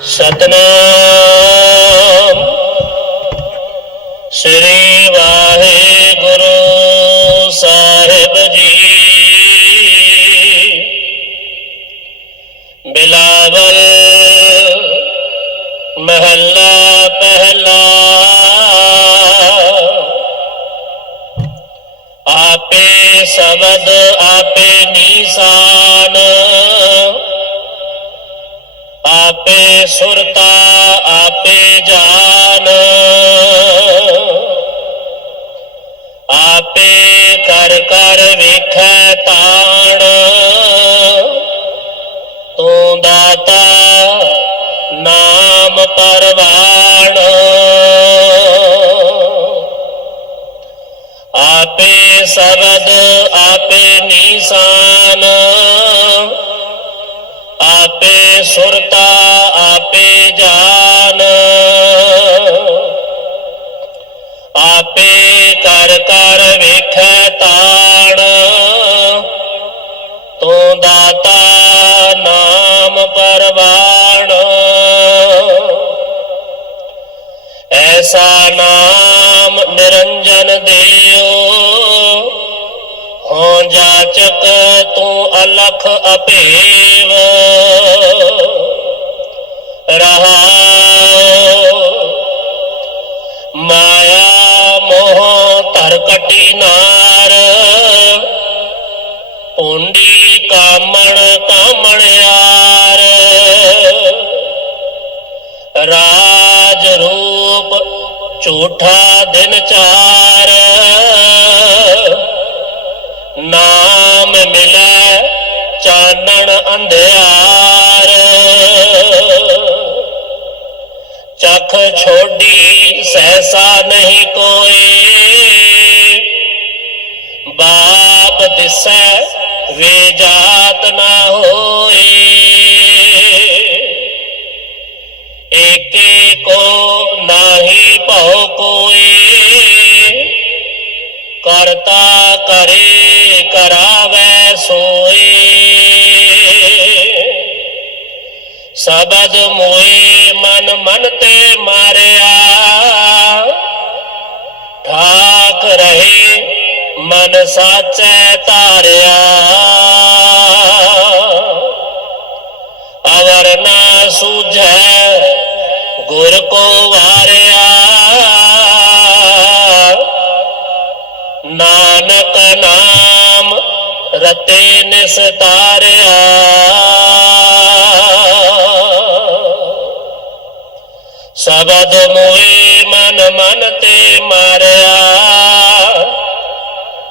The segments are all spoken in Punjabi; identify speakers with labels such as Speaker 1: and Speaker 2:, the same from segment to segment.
Speaker 1: ਸਤਨਾਮ। ਸ੍ਰੀ ਵਾਹਿਗੁਰੂ ਸਾਹਿਬ ਜੀ। ਬਿਲਾਵਲ ਮਹੱਲਾ ਪਹਿਲਾ। ਆਪੇ ਸ਼ਬਦ ਆਪੇ ਨੀਸਾਨ ਆਪੇ ਸੁਰਤਾ, ਆਪੇ ਜਾਨ। ਆਪੇ ਕਰ ਕਰ ਵੇਖੈ ਤਾਣ। ਤੂੰ ਦਾਤਾ ਨਾਮ ਪਰਵਾਣ। ਆਪੇ ਸ਼ਬਦ, ਆਪੇ ਨੀਸਾਨ ਆਪੇ ਸੁਰਤਾ, ਆਪੇ ਜਾਨ। ਆਪੇ ਕਰ ਕਰ ਵੇਖੈ ਤਾਣ। ਤੂੰ ਦਾਤਾ ਨਾਮ ਪਰਵਾਣ। ਐਸਾ ਨਾਮ ਨਿਰੰਜਨ ਦੇਓ। ਜਾਚਕ ਤੂੰ ਅਲਖ ਅਭੇਵ ਰਹਾ ਮਾਇਆ ਮੋਹ ਧਰ ਕਟੀ ਨਾਰ। ਪੁੰਡੀ ਕਾਮਣ ਕਾਮਣ ਯਾਰ। ਰਾਜ ਰੂਪ ਝੂਠਾ ਦਿਨ ਚਾਰ। ਨਾਮ ਮਿਲੈ ਚਾਨਣ ਅੰਧਿਆਰ। ਚਖ ਛੋਡੀ ਸਹਸਾ ਨਹੀਂ ਕੋਈ ਬਾਪ ਦਿਸੈ ਵੇ ਜਾਤ ਨਾ ਹੋਏ। ਏਕੇ ਕੋ ਨਾਹੀ ਭਉ ਕੋਈ ਕਰਤਾ ਕਰੇ ਕਰਾਵੈ ਸੋਏ। ਸਬਦ ਮੋਏ ਮਨ ਮਨ ਤੇ ਮਾਰਿਆ। ਠਾਕ ਰਹੇ ਮਨ ਸਾਚੈ ਧਾਰਿਆ। ਅਵਰ ਨਾ ਸੂਝੈ ਗੁਰ ਕੋ ਵਾਰਿਆ ਨਾਨਕ ਨਾਮ ਰਤੇ ਨਿਸਤਾਰਿਆ ਸਬਦ ਮੋਏ ਮਨ ਮਨ ਤੇ ਮਾਰਿਆ।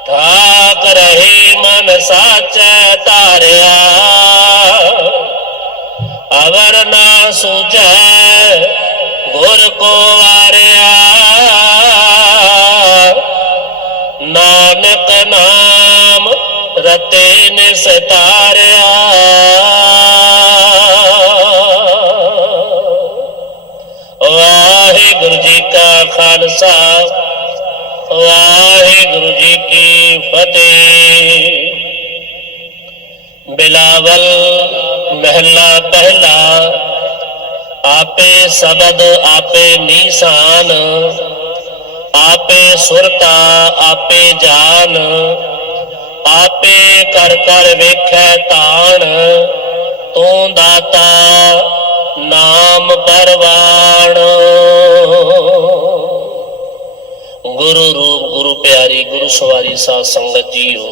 Speaker 1: ਠਾਕ ਰਹੇ ਮਨ ਸਾਚੈ ਧਾਰਿਆ। ਅਵਰ ਨਾ ਸੁਝੈ ਗੁਰ ਕੋ ਨਾਨਕ ਨਾਮ ਰਤੇ ਨਿਸਤਾਰਿਆ ਵਾਹਿਗੁਰੂ ਜੀ ਕਾ ਖਾਲਸਾ, ਵਾਹਿਗੁਰੂ ਜੀ ਕੀ ਫਤਿਹ। ਬਿਲਾਵਲ ਮਹਿਲਾ ਪਹਿਲਾ, ਆਪੇ ਸ਼ਬਦ, ਆਪੇ ਨਿਸ਼ਾਨ। ਆਪੇ ਸੁਰਤਾ, ਆਪੇ ਜਾਨ, ਆਪੇ ਕਰ ਕਰ ਵੇਖੈ ਤਾਣ, ਤੂੰ ਦਾਤਾ ਨਾਮ ਪਰਵਾਣ। ਗੁਰੂ ਰੂਪ, ਗੁਰੂ ਪਿਆਰੀ, ਗੁਰੂ ਸਵਾਰੀ ਸਾਧ ਸੰਗਤ ਜੀਓ,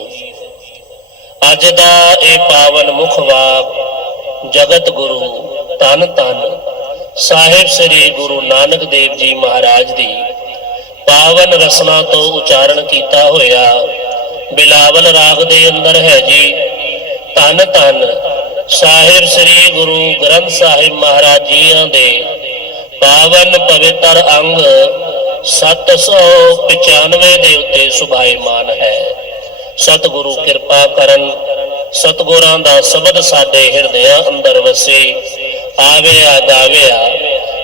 Speaker 1: ਅੱਜ ਦਾ ਇਹ ਪਾਵਨ ਮੁਖ ਵਾਕ, ਜਗਤ ਗੁਰੂ ਤਨ ਤਨ ਸਾਹਿਬ ਸ੍ਰੀ ਗੁਰੂ ਨਾਨਕ ਦੇਵ ਜੀ ਮਹਾਰਾਜ ਦੀ ਪਾਵਨ ਰਸਨਾ ਤੋਂ ਉਚਾਰਨ ਕੀਤਾ ਹੋਇਆ। ਬਿਲਾਵਲ ਰਾਗ ਦੇ ਅੰਦਰ ਹੈ ਜੀ, ਧੰਨ ਧੰਨ ਸਾਹਿਬ ਸ੍ਰੀ ਗੁਰੂ ਗ੍ਰੰਥ ਸਾਹਿਬ ਮਹਾਰਾਜ ਜੀਆਂ ਦੇ ਪਾਵਨ ਪਵਿੱਤਰ ਅੰਗ 795 ਦੇ ਉੱਤੇ ਸੁਭਾਈਮਾਨ ਹੈ। ਸਤਿਗੁਰੂ ਕਿਰਪਾ ਕਰਨ, ਸਤਿਗੁਰਾਂ ਦਾ ਸ਼ਬਦ ਸਾਡੇ ਹਿਰਦਿਆਂ ਅੰਦਰ ਵਸੇ ਆਵਿਆ ਗਾਵਿਆ